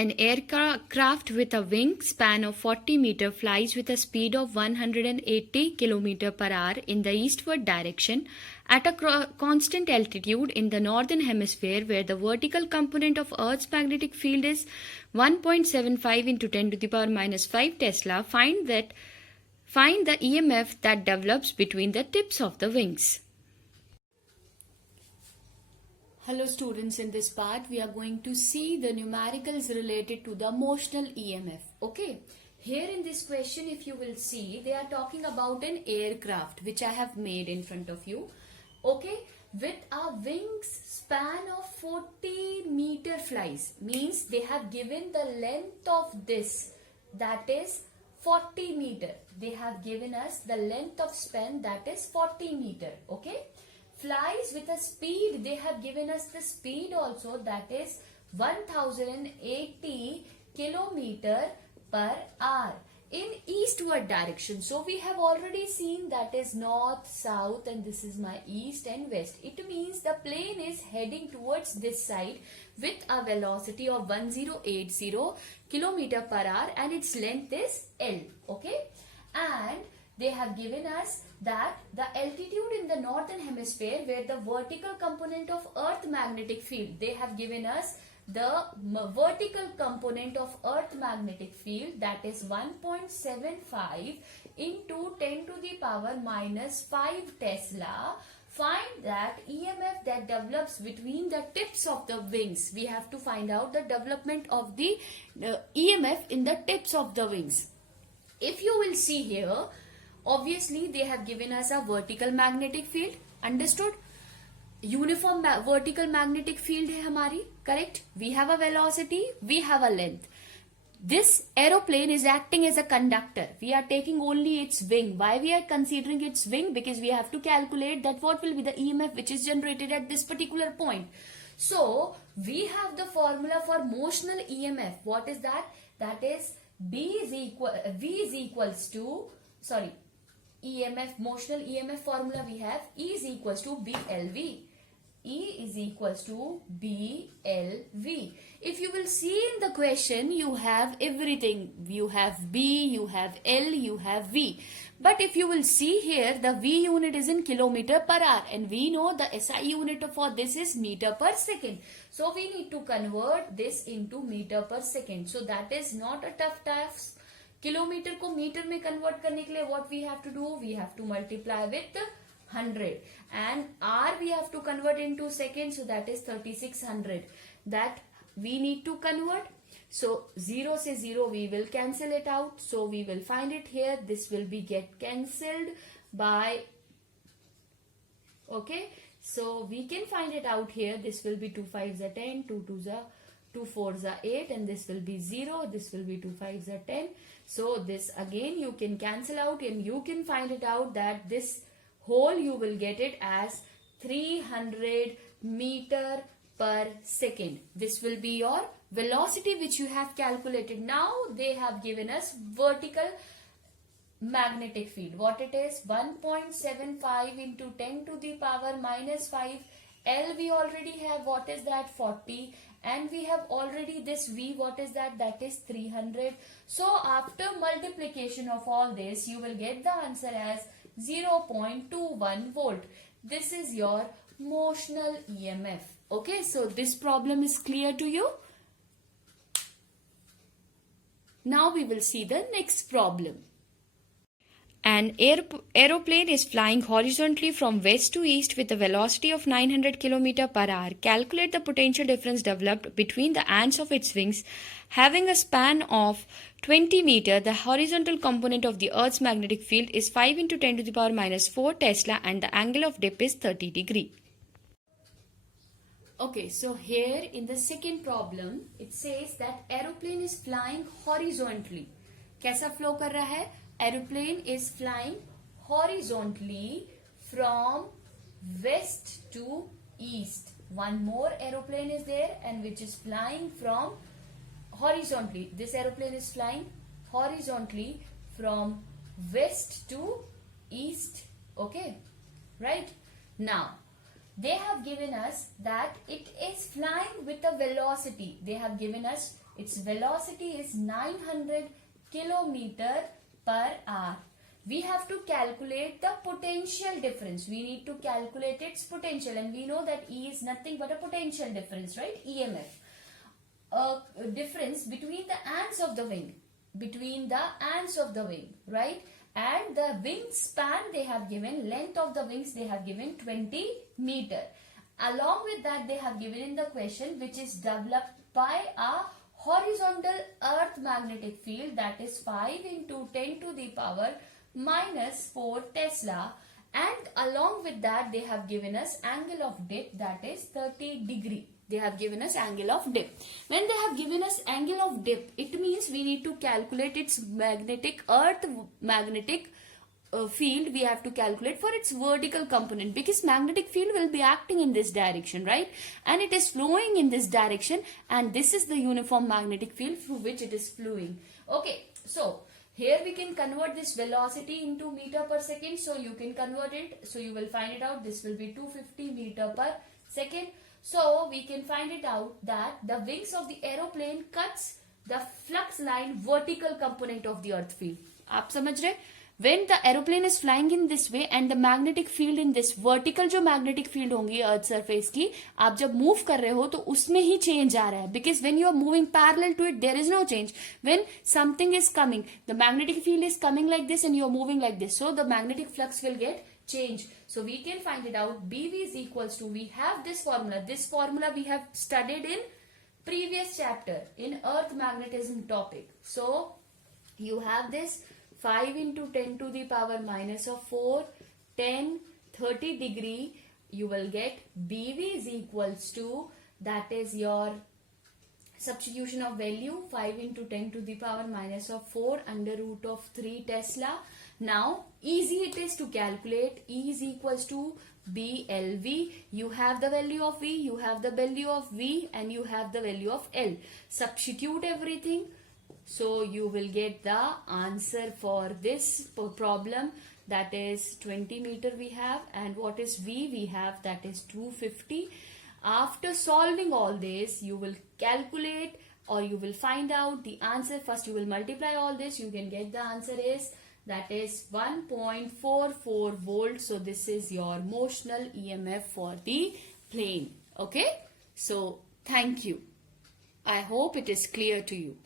An aircraft with a wingspan of 40 meters flies with a speed of 180 km per hour in the eastward direction at a constant altitude in the northern hemisphere, where the vertical component of Earth's magnetic field is 1.75 into 10 to the power minus 5 Tesla. Find the EMF that develops between the tips of the wings. Hello students, in this part we are going to see the numericals related to the motional EMF. Okay, here in this question, if you will see, they are talking about an aircraft which I have made in front of you. Okay, with a wingspan of 40 meter flies, means they have given the length of this, that is 40 meter. They have given us the length of span, that is 40 meter. Okay, flies with a speed, they have given us the speed also, that is 1080 kilometer per hour in eastward direction. So we have already seen that is north, south, and this is my east and west. It means the plane is heading towards this side with a velocity of 1080 kilometer per hour and its length is L. Okay, and they have given us that the altitude in the northern hemisphere, where the vertical component of Earth magnetic field, they have given us the vertical component of Earth magnetic field, that is 1.75 into 10 to the power minus 5 Tesla. Find that EMF that develops between the tips of the wings. We have to find out the development of the EMF in the tips of the wings. If you will see here, obviously they have given us a vertical magnetic field. Understood? Uniform vertical magnetic field hai hamari, correct? We have a velocity, we have a length. This aeroplane is acting as a conductor. We are taking only its wing. Why we are considering its wing? Because we have to calculate that what will be the EMF which is generated at this particular point. So we have the formula for motional EMF. What is that? That is EMF, motional EMF formula we have, E is equals to BLV. E is equals to BLV. If you will see in the question, you have everything. You have B, you have L, you have V. But if you will see here, the V unit is in kilometer per hour, and we know the SI unit for this is meter per second. So we need to convert this into meter per second. So that is not a tough task. Kilometre को metre में convert करने के लिए what we have to do, we have to multiply with 100, and R we have to convert into seconds, so that is 3600. That we need to convert. So 0 से 0 we will cancel it out. So we will find it here. This will be get cancelled by, okay. So we can find it out here. This will be 2 5s are 10, 2 2s are 2 4s are 8, and this will be 0. This will be 2 5s are 10. So this again you can cancel out, and you can find it out that this whole you will get it as 300 meter per second. This will be your velocity which you have calculated. Now they have given us vertical magnetic field. What it is? 1.75 into 10 to the power minus 5. L we already have. What is that? 40. And we have already this V. What is that? That is 300. So after multiplication of all this, you will get the answer as 0.21 volt. This is your motional EMF. Okay, so this problem is clear to you. Now we will see the next problem. An aeroplane is flying horizontally from west to east with a velocity of 900 km per hour. Calculate the potential difference developed between the ends of its wings. Having a span of 20 meters, the horizontal component of the Earth's magnetic field is 5 into 10 to the power minus 4 Tesla, and the angle of dip is 30 degrees. Okay, so here in the second problem, it says that aeroplane is flying horizontally. कैसा flow कर रहा है? Aeroplane is flying horizontally from west to east. One more aeroplane is there, and which is flying from horizontally. This aeroplane is flying horizontally from west to east. Okay, right? Now, they have given us that it is flying with a velocity. They have given us Its velocity is 900 kilometer per hour. We have to calculate the potential difference. We need to calculate its potential, and we know that E is nothing but a potential difference, right? EMF. A difference between the ends of the wing. Between the ends of the wing, right? And the wingspan they have given, length of the wings they have given 20 meter. Along with that, they have given in the question, which is developed by a horizontal earth magnetic field, that is 5 into 10 to the power minus 4 Tesla, and along with that they have given us angle of dip, that is 30 degree. They have given us angle of dip. When they have given us angle of dip, it means we need to calculate its earth magnetic field. We have to calculate for its vertical component, because magnetic field will be acting in this direction, right? And it is flowing in this direction, and this is the uniform magnetic field through which it is flowing. Okay, so here we can convert this velocity into meter per second. So you can convert it. So you will find it out. This will be 250 meter per second. So we can find it out that the wings of the aeroplane cuts the flux line vertical component of the earth field. आप समझ रहे? When the aeroplane is flying in this way and the magnetic field in this vertical जो magnetic field होंगी earth surface की, आप जब move कर रहे हो तो उसमें ही change आ रहा है, because when you are moving parallel to it there is no change. When something is coming, the magnetic field is coming like this and you are moving like this, so the magnetic flux will get change. So we can find it out. BV is equals to, we have this formula. This formula we have studied in previous chapter in earth magnetism topic. So you have this 5 into 10 to the power minus of 4, 10, 30 degree. You will get BV is equals to, that is your substitution of value, 5 into 10 to the power minus of 4 under root of 3 Tesla. Now easy it is to calculate. E is equals to BLV. You have the value of V, you have the value of V, and you have the value of L. Substitute everything. So you will get the answer for this problem, that is 20 meter we have, and what is V we have, that is 250. After solving all this, you will calculate or you will find out the answer. First you will multiply all this. You can get the answer is, that is 1.44 volts. So this is your motional EMF for the plane. Okay. So thank you. I hope it is clear to you.